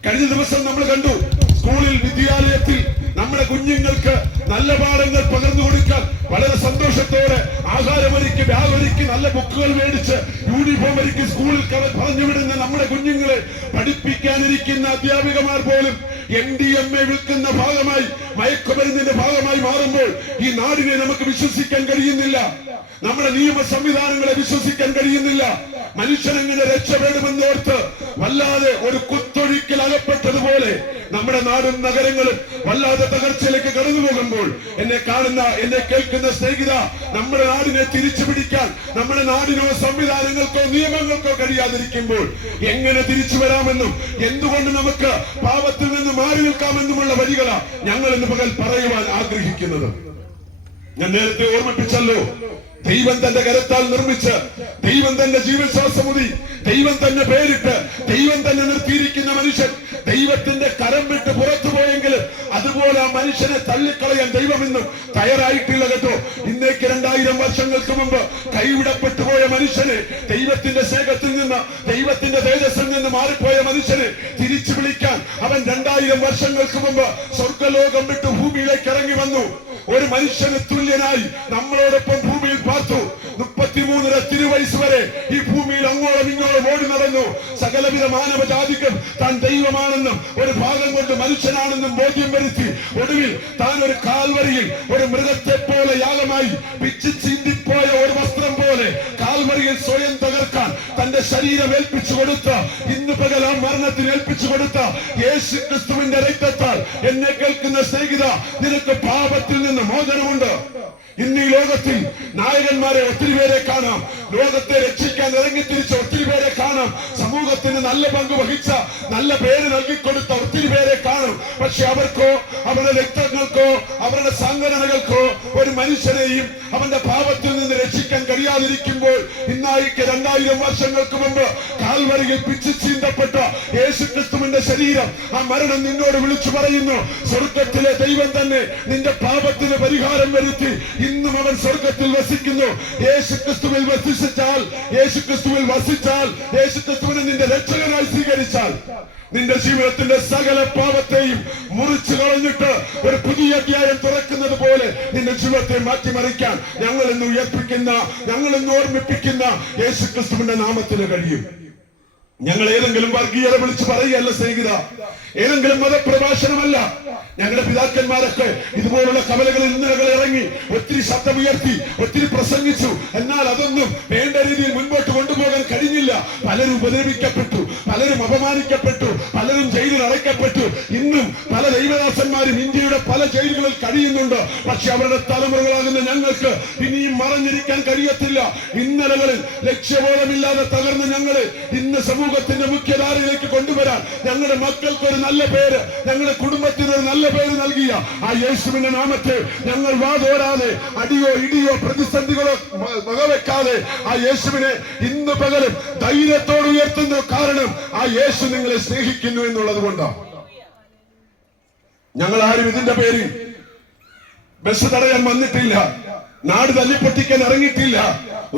കഴിഞ്ഞ ദിവസം നമ്മൾ കണ്ടു, സ്കൂളിൽ വിദ്യാലയത്തിൽ നമ്മുടെ കുഞ്ഞുങ്ങൾക്ക് നല്ല പാഠങ്ങൾ പകർന്നു കൊടുക്കാൻ വളരെ സന്തോഷത്തോടെ ആഹാരമൊരുക്കി, ബാഗൊരുക്കി, നല്ല ബുക്കുകൾ മേടിച്ച്, യൂണിഫോം ഒരുക്കി സ്കൂളിൽ പറഞ്ഞു വിടുന്ന നമ്മുടെ കുഞ്ഞുങ്ങളെ പഠിപ്പിക്കാനിരിക്കുന്ന അധ്യാപികമാർ പോലും MDMA വിൽക്കുന്ന ഭാഗമായി, മയക്കുമരുന്നിന്റെ ഭാഗമായി മാറുമ്പോൾ ഈ നാടിനെ നമുക്ക് വിശ്വസിക്കാൻ കഴിയുന്നില്ല. നമ്മുടെ നിയമ സംവിധാനങ്ങളെ വിശ്വസിക്കാൻ കഴിയുന്നില്ല. മനുഷ്യനെങ്ങനെ രക്ഷപ്പെടുമെന്നോർത്ത് വല്ലാതെ ഒരു കുത്തൊഴുക്കിൽ അകപ്പെട്ടതുപോലെ നമ്മുടെ നാടും നഗരങ്ങളും വല്ലാതെ തകർച്ചയിലേക്ക് കടന്നു പോകുമ്പോൾ എന്നെ കാണുന്ന, എന്നെ കേൾക്കുന്ന സ്നേഹിത, നമ്മുടെ നാടിനെ തിരിച്ചു പിടിക്കാൻ നമ്മുടെ നാടിനോ സംവിധാനങ്ങൾക്കോ നിയമങ്ങൾക്കോ കഴിയാതിരിക്കുമ്പോൾ എങ്ങനെ തിരിച്ചു വരാമെന്നും എന്തുകൊണ്ട് നമുക്ക് പാപത്തിൽ നിന്ന് മാറി നിൽക്കാമെന്നുമുള്ള വരികളാ ഞങ്ങൾ ഇന്ന് പകൽ പറയുവാൻ ആഗ്രഹിക്കുന്നത്. ഞാൻ നേരത്തെ ഓർമ്മിപ്പിച്ചല്ലോ, ദൈവം തന്റെ കരത്താൽ നിർമ്മിച്ച്, ദൈവം തന്റെ ജീവശ്വാസമുതി, ദൈവം തന്നെ പേരിട്ട്, ദൈവം തന്നെ നിർത്തിയിരിക്കുന്ന മനുഷ്യൻ ദൈവത്തിന്റെ കരം വിട്ട് പുറത്തു പോയെങ്കിലും അതുപോലെ ആ മനുഷ്യനെ തള്ളിക്കളയാൻ ദൈവം ഇന്നും തയ്യാറായിട്ടില്ല കേട്ടോ. ഇന്നേക്ക് 2000 വർഷങ്ങൾക്ക് മുമ്പ് കൈവിടപ്പെട്ടു പോയ മനുഷ്യനെ, ദൈവത്തിന്റെ സ്നേഹത്തിൽ നിന്ന്, ദൈവത്തിന്റെ തേജസ്സിൽ നിന്ന് മാറിപ്പോയ മനുഷ്യനെ തിരിച്ചു വിളിക്കാൻ അവൻ 2000 വർഷങ്ങൾക്ക് മുമ്പ് സ്വർഗലോകം വിട്ട് ഭൂമിയിലേക്ക് ഇറങ്ങി വന്നു. ഒരു മനുഷ്യന് തുല്യനായി നമ്മളോടൊപ്പം ഭൂമിയിൽ പാർത്തു. 33 തിരുവയസ് വരെ ഈ ഭൂമിയിൽ അങ്ങോളം ഇങ്ങോളം ഓടി നടന്നു. സകലവിധ മാനവജാതിക്കും താൻ ദൈവമാണെന്നും ഒരു ഭാഗം കൊണ്ട് മനുഷ്യനാണെന്നും ബോധ്യം വരുത്തി. ഒടുവിൽ താൻ ഒരു കാൽവരിയിൽ ഒരു മൃഗത്തെ പോലെ യാഗമായി പിച്ചു ചീന്തിപ്പോയ ഒരു വസ്ത്രം പോലെ കാൽവരിയിൽ സ്വയം തകർക്കാൻ തന്റെ ശരീരം ഏൽപ്പിച്ചു കൊടുത്ത, ഇന്ന് പകൽ ആ മരണത്തിന് ഏൽപ്പിച്ചു കൊടുത്ത യേശു ക്രിസ്തുവിന്റെ രക്തത്താൽ എന്നെ കേൾക്കുന്ന സ്നേഹിത, നിനക്ക് പാപത്തിൽ നിന്ന് മോചനമുണ്ട്. ഇന്ന് ഈ ലോകത്തിൽ നായകന്മാരെ ഒത്തിരി പേരെ കാണാം, ലോകത്തെ രക്ഷിക്കാൻ ഇറങ്ങിത്തിരിച്ച ഒത്തിരി പേരെ കാണാം, സമൂഹത്തിന് നല്ല പങ്ക് വഹിച്ച, നല്ല പേര് നൽകിക്കൊടുത്ത ഒത്തിരി പേരെ കാണും. പക്ഷെ അവർക്കോ അവരുടെ രക്തങ്ങൾക്കോ അവരുടെ സംഘടനകൾക്കോ ഒരു മനുഷ്യനെയും അവന്റെ പാപത്തിൽ നിന്ന് രക്ഷിക്കാൻ കഴിയാതിരിക്കുമ്പോൾ ഇന്നായിക്ക് 2000 വർഷങ്ങൾക്ക് മുമ്പ് കാൽവരിയിൽ പിച്ചു ചീന്തപ്പെട്ട യേശു ക്രിസ്തുവിന്റെ ശരീരം, ആ മരണം നിന്നോട് വിളിച്ചു പറയുന്നു, സ്വർഗത്തിലെ ദൈവം തന്നെ നിന്റെ പാപത്തിന് പരിഹാരം വരുത്തി ഇന്നും അവൻ സ്വർഗത്തിൽ വസിക്കുന്നു. യേശു ക്രിസ്തുവിൽ വസിച്ചാൽ, യേശു ക്രിസ്തുവിൽ വസിച്ചാൽ, യേശു ക്രിസ്തുവിനെ നിന്റെ രക്ഷകനായി സ്വീകരിച്ചാൽ നിന്റെ ജീവിതത്തിന്റെ സകല പാപത്തെയും മുറിച്ചു കളഞ്ഞിട്ട് ഒരു പുതിയ അധ്യായം തുറക്കുന്നത് പോലെ നിന്റെ ജീവിതത്തെ മാറ്റിമറിക്കാൻ ഞങ്ങൾ ഇന്ന് ഉയർപ്പിക്കുന്ന, ഞങ്ങൾ ഇന്ന് ഓർമ്മിപ്പിക്കുന്ന യേശു ക്രിസ്തുവിന്റെ നാമത്തിന് കഴിയും. ഞങ്ങൾ ഏതെങ്കിലും വർഗീയത വിളിച്ച് പറയുകയല്ല സ്നേഹിത, ഏതെങ്കിലും മതപ്രഭാഷണമല്ല. ഞങ്ങളുടെ പിതാക്കന്മാരൊക്കെ ഇതുപോലുള്ള കവലകളിൽ ഇന്നലകൾ ഇറങ്ങി ഒത്തിരി ശബ്ദമുയർത്തി, ഒത്തിരി പ്രസംഗിച്ചു. എന്നാൽ അതൊന്നും വേണ്ട രീതിയിൽ മുൻപോട്ട് കൊണ്ടുപോകാൻ കഴിഞ്ഞില്ല. പലരും ഉപദ്രവിക്കപ്പെട്ടു, പലരും അപമാനിക്കപ്പെട്ടു, പലരും ജയിലിൽ അടയ്ക്കപ്പെട്ടു. ഇന്നും പല ദൈവദാസന്മാരും ഇന്ത്യയുടെ പല ജയിലുകളിൽ കഴിയുന്നുണ്ട്. പക്ഷെ അവരുടെ തലമുറകളാകുന്ന ഞങ്ങൾക്ക് ഇനിയും മറഞ്ഞിരിക്കാൻ കഴിയത്തില്ല. ഇന്നലകളിൽ ലക്ഷ്യബോധമില്ലാതെ തകർന്ന ഞങ്ങളെ ഇന്ന് സമൂഹത്തിന്റെ മുഖ്യധാരയിലേക്ക് കൊണ്ടുവരാൻ ഞങ്ങളുടെ മക്കൾക്ക് ഒരു നല്ല പേര്, ഞങ്ങളുടെ കുടുംബത്തിന് ഒരു നല്ല പേര് നൽകിയ ആ യേശുവിന്റെ നാമത്തെ ഞങ്ങൾ വാതോരാതെ, അടിയോ ഇടിയോ പ്രതിസന്ധികളോ വകവെക്കാതെ ആ യേശുവിനെ ഇന്ന് പകലും ധൈര്യത്തോട് ഉയർത്തുന്നു. കാരണം ആ യേശു നിങ്ങളെ സ്നേഹിക്കുന്നു എന്നുള്ളത് കൊണ്ടാണ്. ഞങ്ങൾ ആരും ഇതിന്റെ പേരിൽ ബസ് തടയാൻ വന്നിട്ടില്ല, നാട് തല്ലിപ്പൊട്ടിക്കാൻ ഇറങ്ങിയിട്ടില്ല,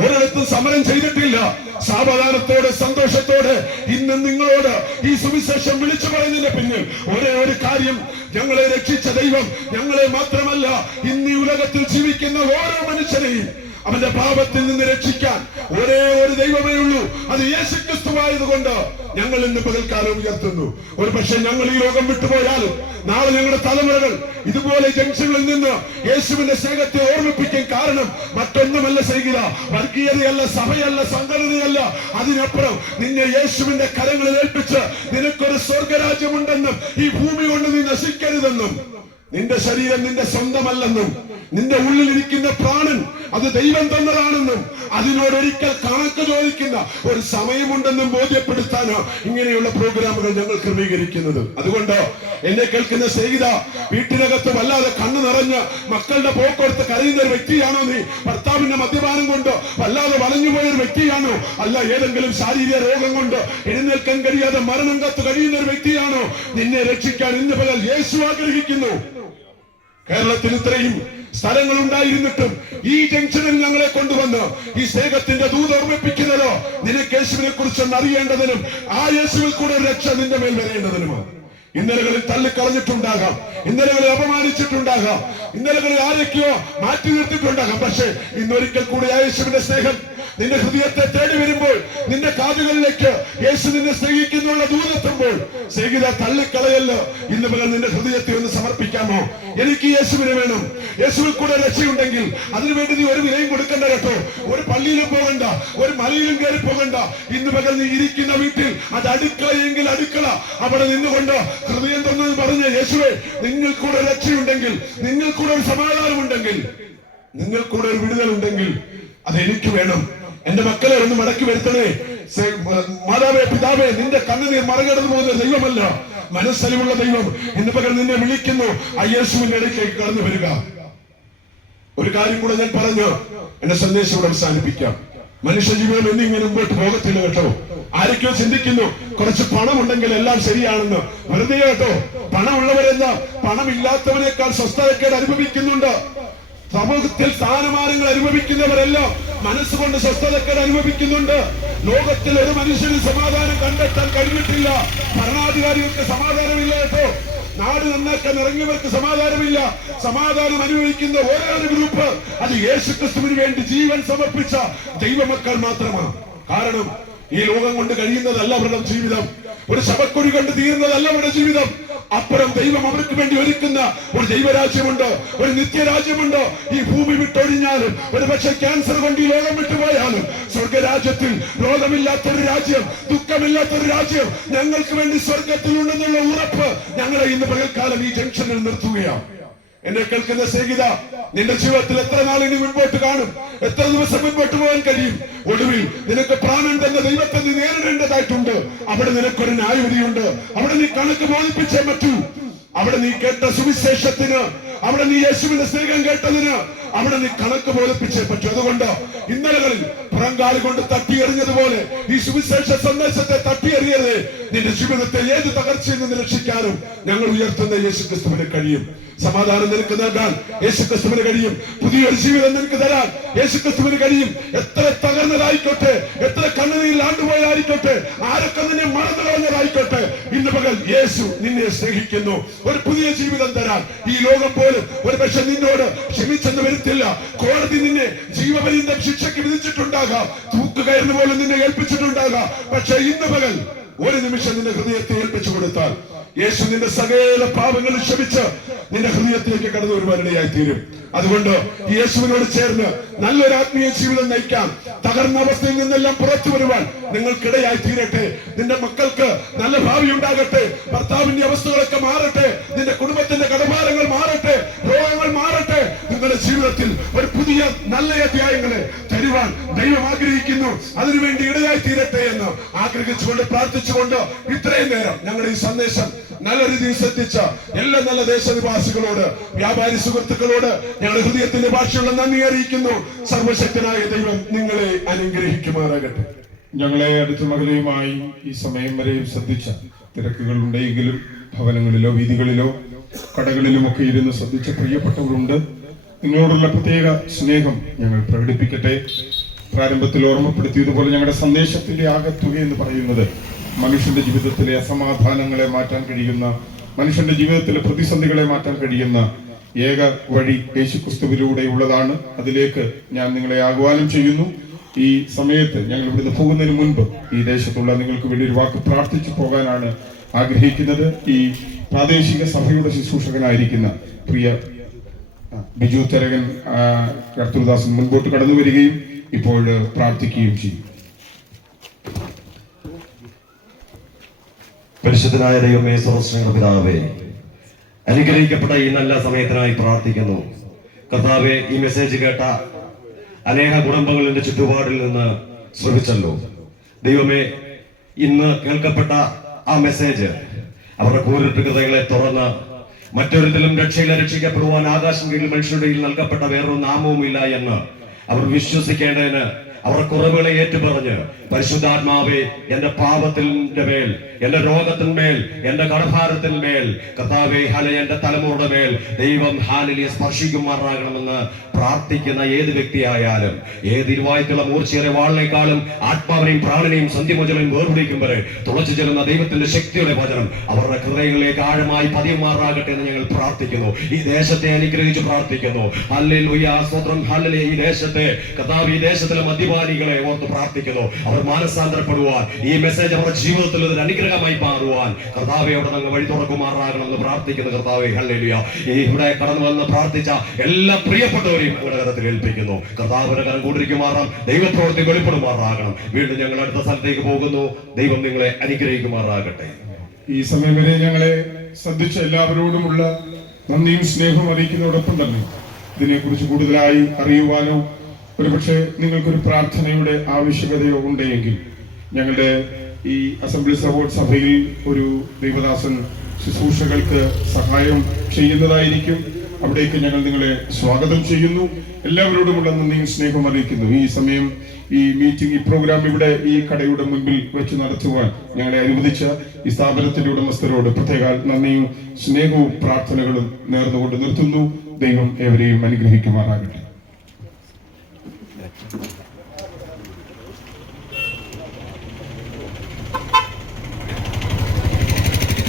ഒരിടത്തും സമരം ചെയ്തിട്ടില്ല. സാവധാനത്തോടെ സന്തോഷത്തോടെ ഇന്ന് നിങ്ങളോട് ഈ സുവിശേഷം വിളിച്ചു പറയുന്നതിന്റെ പിന്നിൽ ഒരേ ഒരു കാര്യം, ഞങ്ങളെ രക്ഷിച്ച ദൈവം ഞങ്ങളെ മാത്രമല്ല ഇന്ന് ഈ ഉലകത്തിൽ ജീവിക്കുന്ന ഓരോ മനുഷ്യനെയും അവന്റെ പാപത്തിൽ നിന്ന് രക്ഷിക്കാൻ ഒരേ ഒരു ദൈവമേ ഉള്ളൂ, അത് യേശുക്രിസ്തുവായതുകൊണ്ട് ഞങ്ങൾ ഇന്ന് പകൽക്കാലം ഉയർത്തുന്നു. ഒരു പക്ഷെ ഞങ്ങൾ ഈ ലോകം വിട്ടുപോയാലും നാളെ ഞങ്ങളുടെ തലമുറകൾ ഇതുപോലെ ജംഗ്ഷനിൽ നിന്ന് യേശുവിന്റെ സ്നേഹത്തെ ഓർമ്മിപ്പിക്കും. കാരണം മറ്റൊന്നുമല്ല സ്നേഹിത, വർഗീയതയല്ല, സഭയല്ല, സംഘടനയല്ല. അതിനപ്പുറം നിന്നെ യേശുവിന്റെ കരങ്ങളിൽ ഏൽപ്പിച്ച് നിനക്കൊരു സ്വർഗരാജ്യമുണ്ടെന്നും ഈ ഭൂമി കൊണ്ട് നീ നശിക്കരുതെന്നും, നിന്റെ ശരീരം നിന്റെ സ്വന്തമല്ലെന്നും, നിന്റെ ഉള്ളിലിരിക്കുന്ന പ്രാണൻ അത് ദൈവം തന്നതാണെന്നും, അതിനോടൊരിക്കൽ കണക്ക് ചോദിക്കുന്ന ഒരു സമയമുണ്ടെന്നും ബോധ്യപ്പെടുത്താനോ ഇങ്ങനെയുള്ള പ്രോഗ്രാമുകൾ ഞങ്ങൾ ക്രമീകരിക്കുന്നത്. അതുകൊണ്ട് എന്നെ കേൾക്കുന്ന സ്നേഹിത, വീട്ടിനകത്ത് വല്ലാതെ കണ്ണു നിറഞ്ഞ് മക്കളുടെ പോക്കൊടുത്ത് കരയുന്ന ഒരു വ്യക്തിയാണോ നീ? ഭർത്താവിന്റെ മദ്യപാനം കൊണ്ട് വല്ലാതെ വളഞ്ഞുപോയ ഒരു വ്യക്തിയാണോ? അല്ല, ഏതെങ്കിലും ശാരീരിക രോഗം കൊണ്ട് എഴുന്നേൽക്കാൻ കഴിയാതെ മരണം കത്ത് കഴിയുന്ന ഒരു വ്യക്തിയാണോ? നിന്നെ രക്ഷിക്കാൻ ഇന്ന് പകൽ യേശു ആഗ്രഹിക്കുന്നു. കേരളത്തിൽ ഇത്രയും സ്ഥലങ്ങൾ ഉണ്ടായിരുന്നിട്ടും ഈ ജംഗ്ഷനിൽ ഞങ്ങളെ കൊണ്ടുവന്ന് ഈ സ്നേഹത്തിന്റെ ദൂത് ഓർമ്മിപ്പിക്കുന്നതോ നിനക്ക് യേശുവിനെ കുറിച്ചൊന്ന് അറിയേണ്ടതിനും ആ യേശുവിൽ കൂടെ രക്ഷ നിന്റെ മേൽ വരേണ്ടതിനുമാണ്. ഇന്നലകളിൽ തള്ളിക്കളഞ്ഞിട്ടുണ്ടാകാം, ഇന്നലകളിൽ അപമാനിച്ചിട്ടുണ്ടാകാം, ഇന്നലകളിൽ ആരൊക്കെയോ മാറ്റി നിർത്തിയിട്ടുണ്ടാകാം. പക്ഷേ ഇന്നൊരിക്കൽ കൂടി ആ യേശുവിന്റെ സ്നേഹം നിന്റെ ഹൃദയത്തെ തേടി വരുമ്പോൾ, നിന്റെ കാതുകളിലേക്ക് യേശു നിന്നെ സ്നേഹിക്കുന്നുള്ള ദൂതെത്തുമ്പോൾ, സ്നേഹിത തള്ളിക്കളയല്ലോ. ഇന്ന് പകൽ നിന്റെ ഹൃദയത്തെ ഒന്ന് സമർപ്പിക്കാമോ? എനിക്ക് യേശുവിനെ വേണം, യേശുവിൽ കൂടെ രക്ഷയുണ്ടെങ്കിൽ അതിനുവേണ്ടി നീ ഒരു വിലയും കൊടുക്കണ്ട കേട്ടോ. ഒരു പള്ളിയിലും പോകണ്ട, ഒരു മലയിലും കയറി പോകണ്ട. ഇന്ന് പകൽ നീ ഇരിക്കുന്ന വീട്ടിൽ അത് അടുക്കളയെങ്കിൽ അടുക്കള, അവിടെ നിന്നുകൊണ്ട് ഹൃദയം തുറന്നു പറഞ്ഞ യേശുവേ, നിങ്ങൾ കൂടെ രക്ഷയുണ്ടെങ്കിൽ, നിങ്ങൾ കൂടെ ഒരു സമാധാനമുണ്ടെങ്കിൽ, നിങ്ങൾ കൂടെ ഒരു വിടുതലുണ്ടെങ്കിൽ അതെനിക്ക് വേണം. എന്റെ മക്കളെ ഒന്ന് മടക്കി വരുത്തണേ. മാതാവേ, പിതാവേ, നിന്റെ കണ്ണുനീർ മറികടന്നു പോകുന്ന ദൈവമല്ല, മനസ്സലിവുള്ള ദൈവം ഇന്ന് പകൽ നിന്നെ വിളിക്കുന്നു. ആ യേശുവിന്റെ ഇടയ്ക്കേക്ക് കടന്നു വരിക. ഒരു കാര്യം കൂടെ ഞാൻ പറഞ്ഞു എന്റെ സന്ദേശം ഇവിടെ അവസാനിപ്പിക്കാം. മനുഷ്യ ജീവിതം എന്നിങ്ങനെ മുമ്പോട്ട് പോകത്തില്ല കേട്ടോ. ആരൊക്കെയോ ചിന്തിക്കുന്നു കുറച്ച് പണം ഉണ്ടെങ്കിൽ എല്ലാം ശരിയാണെന്ന്. വെറുതെ കേട്ടോ. പണമുള്ളവരെല്ലാം പണമില്ലാത്തവനേക്കാൾ സ്വസ്ഥതക്കേട് അനുഭവിക്കുന്നുണ്ട്. സമൂഹത്തിൽ സ്ഥാനമാനങ്ങൾ അനുഭവിക്കുന്നവരെല്ലാം മനസ്സുകൊണ്ട് സ്വസ്ഥതക്കേട് അനുഭവിക്കുന്നുണ്ട്. ലോകത്തിൽ ഒരു മനുഷ്യന് സമാധാനം കണ്ടെത്താൻ കഴിഞ്ഞിട്ടില്ല. ഭരണാധികാരികൾക്ക് സമാധാനമില്ല കേട്ടോ. നാട് നന്നാക്കാൻ ഇറങ്ങിയവർക്ക് സമാധാനമില്ല. സമാധാനം അനുഭവിക്കുന്ന ഓരോ ഗ്രൂപ്പ് അത് യേശുക്രിസ്തുവിന് വേണ്ടി ജീവൻ സമർപ്പിച്ച ദൈവമക്കൾ മാത്രമാണ്. കാരണം ഈ ലോകം കൊണ്ട് കഴിയുന്നതല്ല അവരുടെ ജീവിതം, ഒരു ശവക്കുഴി കണ്ട് തീരുന്നതല്ല അവരുടെ ജീവിതം. അപ്പുറം ദൈവം അവർക്ക് വേണ്ടി ഒരുക്കുന്ന ഒരു ദൈവരാജ്യമുണ്ട്, ഒരു നിത്യരാജ്യമുണ്ട്. ഈ ഭൂമി വിട്ടൊഴിഞ്ഞാലും ഒരു പക്ഷെ ക്യാൻസർ കൊണ്ട് ഈ ലോകം വിട്ടുപോയാലും സ്വർഗരാജ്യത്തിൽ രോഗമില്ലാത്തൊരു രാജ്യം, ദുഃഖമില്ലാത്തൊരു രാജ്യം ഞങ്ങൾക്ക് വേണ്ടി സ്വർഗത്തിലുണ്ടെന്നുള്ള ഉറപ്പ് ഞങ്ങളെ ഇന്ന് പകൽക്കാലം ഈ ജംഗ്ഷനിൽ നിർത്തുകയാണ്. എന്നെ കേൾക്കുന്ന സ്നേഹിത, നിന്റെ ജീവിതത്തിൽ എത്ര നാളിനി മുൻപോട്ട് കാണും? എത്ര ദിവസം മുൻപോട്ട് പോകാൻ കഴിയും? ഒടുവിൽ നിനക്ക് പ്രാണൻ തന്ന ദൈവത്തെ നീ നേരിടേണ്ടതായിട്ടുണ്ട്. അവിടെ നിനക്കൊരു ന്യായവിധിയുണ്ട്. അവിടെ നീ കണക്ക് ബോധിപ്പിച്ചേ പറ്റൂ. അവിടെ നീ കേട്ട സുവിശേഷത്തിന്, അവിടെ നീ യേശുവിന്റെ സ്നേഹം കേട്ടതിന് അവിടെ നീ കണക്ക് ബോധിപ്പിച്ചേ പറ്റൂ. അതുകൊണ്ട് ഇന്നലകളിൽ പുറങ്കാലി കൊണ്ട് തട്ടിയെറിഞ്ഞതുപോലെ ഈ സുവിശേഷ സന്ദേശത്തെ തട്ടിയെറിയരുത്. നിന്റെ ജീവിതത്തെ ഏത് തകർച്ചയിൽ നിന്ന് രക്ഷിക്കാനും ഞങ്ങൾ ഉയർത്തുന്ന യേശുക്രിസ്തുവിന് കഴിയും. സമാധാനം നിനക്ക് നൽകാൻ യേശുക്രിസ്തുവിന് കഴിയും. പുതിയൊരു ജീവിതം നിനക്ക് തരാൻ യേശുക്രിസ്തുവിന് കഴിയും. എത്ര തകർന്നതായിക്കോട്ടെ, എത്ര കണ്ണുനീരിൽ ആണ്ടുപോയതായിക്കോട്ടെ, ആരൊക്കെ നിന്നെ മറന്നു കളഞ്ഞതായിക്കോട്ടെ, ഇന്ന് പകൽ യേശു നിന്നെ സ്നേഹിക്കുന്നു. ഒരു പുതിയ ജീവിതം തരാൻ ഈ ലോകം പോലും ഒരു പക്ഷെ നിന്നോട് ക്ഷമിച്ചെന്ന് വരുന്ന വരുത്തില്ല. കോടതി നിന്നെ ജീവപര്യന്തം ശിക്ഷയ്ക്ക് വിധിച്ചിട്ടുണ്ടാകാം, തൂക്കുകയറിന് പോലും നിന്നെ ഏൽപ്പിച്ചിട്ടുണ്ടാകാം. പക്ഷെ ഇന്ന് പകൽ ഒരു നിമിഷം നിന്റെ ഹൃദയത്തെ ഏൽപ്പിച്ചു കൊടുത്താൽ യേശു നിന്റെ സകല പാപങ്ങൾ ക്ഷമിച്ച് നിന്റെ ഹൃദയത്തിലേക്ക് കടന്നു വരുവാനിടയായി തീരും. അതുകൊണ്ട് യേശുവിനോട് ചേർന്ന് നല്ലൊരു ആത്മീയ ജീവിതം നയിക്കാൻ, തകർന്ന അവസ്ഥയിൽ നിന്നെല്ലാം പുറത്തു വരുവാൻ നിങ്ങൾക്കിടയായി തീരട്ടെ. നിന്റെ മക്കൾക്ക് നല്ല ഭാവി ഉണ്ടാകട്ടെ, ഭർത്താവിന്റെ അവസ്ഥകളൊക്കെ മാറട്ടെ, നിന്റെ കുടുംബത്തിന്റെ കടഭാരങ്ങൾ മാറട്ടെ, രോഗങ്ങൾ മാറട്ടെ. നിങ്ങളുടെ ജീവിതത്തിൽ ഒരു പുതിയ നല്ല അധ്യായങ്ങളെ തരുവാൻ ദൈവം ആഗ്രഹിക്കുന്നു. അതിനുവേണ്ടി ഇടയായി തീരട്ടെ എന്ന് ആഗ്രഹിച്ചുകൊണ്ട് പ്രാർത്ഥിച്ചുകൊണ്ട് ഇത്രയും നേരം ഞങ്ങളുടെ ഈ സന്ദേശം നല്ല രീതിയിൽ ശ്രദ്ധിച്ച എല്ലാ നല്ല ദേശനിവാസികളോട്, വ്യാപാരി സുഹൃത്തുക്കളോട് ഞങ്ങളുടെ ഹൃദയത്തിന്റെ ഭാഷയുള്ള നന്ദി അറിയിക്കുന്നു. സർവശക്തനായ ദൈവം നിങ്ങളെ അനുഗ്രഹിക്കുമാറാകട്ടെ. ഞങ്ങളെ അടുത്ത മകളെയുമായി ഈ സമയം വരെയും ശ്രദ്ധിച്ച തിരക്കുകൾ ഉണ്ടെങ്കിലും ഭവനങ്ങളിലോ വീതികളിലോ കടകളിലുമൊക്കെ ഇരുന്ന് ശ്രദ്ധിച്ച പ്രിയപ്പെട്ടവരുണ്ട്. നിങ്ങളോടുള്ള പ്രത്യേക സ്നേഹം ഞങ്ങൾ പ്രകടിപ്പിക്കട്ടെ. പ്രാരംഭത്തിൽ ഓർമ്മപ്പെടുത്തിയതുപോലെ ഞങ്ങളുടെ സന്ദേശത്തിന്റെ ആകത്തുക എന്ന് പറയുന്നത് മനുഷ്യന്റെ ജീവിതത്തിലെ അസമാധാനങ്ങളെ മാറ്റാൻ കഴിയുന്ന, മനുഷ്യന്റെ ജീവിതത്തിലെ പ്രതിസന്ധികളെ മാറ്റാൻ കഴിയുന്ന ഏക വഴി യേശുക്രിസ്തുവിലൂടെയുള്ളതാണ്. അതിലേക്ക് ഞാൻ നിങ്ങളെ ആഹ്വാനം ചെയ്യുന്നു. ഈ സമയത്ത് ഞങ്ങൾ ഇവിടുന്ന് പോകുന്നതിന് മുൻപ് ഈ ദേശത്തുള്ള നിങ്ങൾക്ക് വേണ്ടി ഒരു വാക്ക് പ്രാർത്ഥിച്ചു പോകാനാണ് ആഗ്രഹിക്കുന്നത്. ഈ പ്രാദേശിക സഭയുടെ ശുശ്രൂഷകനായിരിക്കുന്ന പ്രിയ ബിജു തെരകൻ കർത്തൃദാസൻ മുൻപോട്ട് കടന്നു വരികയും ഇപ്പോൾ പ്രാർത്ഥിക്കുകയും ചെയ്യും. പരിശുദ്ധനായ ദൈവമേ, സർവ്വസ്നേഹ പിതാവേ, അനുഗ്രഹിക്കപ്പെട്ട ഈ നല്ല സമയത്തിനായി പ്രാർത്ഥിക്കുന്നു. കർത്താവേ, ഈ മെസ്സേജ് കേട്ട അനേക കുടുംബങ്ങളുടെ ചുറ്റുപാടിൽ നിന്ന് ശ്രമിച്ചല്ലോ ദൈവമേ. ഇന്ന് കേൾക്കപ്പെട്ട ആ മെസ്സേജ് അവരുടെ കൂരിട്ടുകൃതകളെ തുറന്ന് മറ്റൊരിടത്തിലും രക്ഷയില്ല, രക്ഷിക്കപ്പെടുവാൻ ആകാശം കീഴിൽ മനുഷ്യരുടെ നൽകപ്പെട്ട വേറൊരു നാമവുമില്ല എന്ന് അവർ വിശ്വസിക്കേണ്ടതിന് അവരുടെ കുറവുകളെ ഏറ്റുപറഞ്ഞ് പരിശുദ്ധാത്മാവേ, എന്റെ പാപത്തിന്റെ മേൽ, എന്റെ രോഗത്തിന്മേൽ, എന്റെ കടഭാരത്തിന്മേൽ കർത്താവേ എന്റെ തലമുറയുടെ മേൽ ദൈവം സ്പർശിക്കുമാറാകണമെന്ന് പ്രാർത്ഥിക്കുന്ന ഏത് വ്യക്തിയായാലും, ഏത് ഇരുവായ്ക്കുള്ള മൂർച്ചയേറെ വാളിനേക്കാളും ആത്മാവിനെയും പ്രാണനെയും സന്ധ്യമോചനയും വേർപിടിക്കുമ്പോൾ തുളച്ചു ചെല്ലുന്ന ദൈവത്തിന്റെ ശക്തിയുടെ വചനം അവരുടെ ഹൃദയങ്ങളിലേക്ക് ആഴമായി പതിയുമാറാകട്ടെ എന്ന് ഞങ്ങൾ പ്രാർത്ഥിക്കുന്നു. ഈ ദേശത്തെ അനുഗ്രഹിച്ച് പ്രാർത്ഥിക്കുന്നു. ഹല്ലേലൂയ, സ്തോത്രം, ഹല്ലേലൂയ. ഈ ദേശത്തെ കർത്താവ്, ഈ ദേശത്തിലെ മദ്യപാനികളെ ഓർത്ത് പ്രാർത്ഥിക്കുന്നു. അവർ മാനസാന്തരപ്പെടുവാൻ, ഈ മെസ്സേജ് അവരുടെ ജീവിതത്തിൽ ഒരു അനുഗ്രഹമായി മാറുവാൻ കർത്താവെ അവിടെ നിങ്ങൾ വഴി തുറക്കുമാറാകണമെന്ന് പ്രാർത്ഥിക്കുന്നു. കർത്താവെ ഹല്ലേലൂയ. ഈ ഇവിടെ കടന്നു വന്ന് പ്രാർത്ഥിച്ച എല്ലാ പ്രിയപ്പെട്ടവരെയും ഞങ്ങളുടെ കരത്തിൽ ഏൽപ്പിക്കുന്നു. കർത്താവിന്റെ കരം കൂടിരിക്കുമാറാം, ദൈവപ്രവൃത്തി വെളിപ്പെടുമാറാകണം. വീണ്ടും ഞങ്ങൾ അടുത്ത സ്ഥലത്തേക്ക് പോകുന്നു. ദൈവം നിങ്ങളെ അനുഗ്രഹിക്കുമാറാകട്ടെ. ഈ സമയം വരെ ഞങ്ങളെ ശ്രദ്ധിച്ച എല്ലാവരോടുമുള്ള നന്ദിയും സ്നേഹവും അറിയിക്കുന്നതോടൊപ്പം തന്നെ ഇതിനെക്കുറിച്ച് കൂടുതലായി അറിയുവാനോ ഒരുപക്ഷെ നിങ്ങൾക്കൊരു പ്രാർത്ഥനയുടെ ആവശ്യകതയോ ഉണ്ടെങ്കിൽ ഞങ്ങളുടെ ഈ അസംബ്ലി സപ്പോർട്ട് സഭയിൽ ഒരു ദൈവദാസൻ ശുശ്രൂഷകൾക്ക് സഹായം ചെയ്യുന്നതായിരിക്കും. അവിടേക്ക് ഞങ്ങൾ നിങ്ങളെ സ്വാഗതം ചെയ്യുന്നു. എല്ലാവരോടുമുള്ള നന്ദിയും സ്നേഹവും അറിയിക്കുന്നു. ഈ സമയം ഈ മീറ്റിംഗ്, ഈ പ്രോഗ്രാം ഇവിടെ ഈ കടയുടെ മുൻപിൽ വെച്ച് നടത്തുവാൻ ഞങ്ങളെ അനുവദിച്ച ഈ സ്ഥാപനത്തിന്റെ ഉടമസ്ഥരോട് പ്രത്യേക നന്ദിയും സ്നേഹവും പ്രാർത്ഥനകളും നേർന്നുകൊണ്ട് നിർത്തുന്നു. ദൈവം ഏവരെയും അനുഗ്രഹിക്കുമാറാകട്ടെ.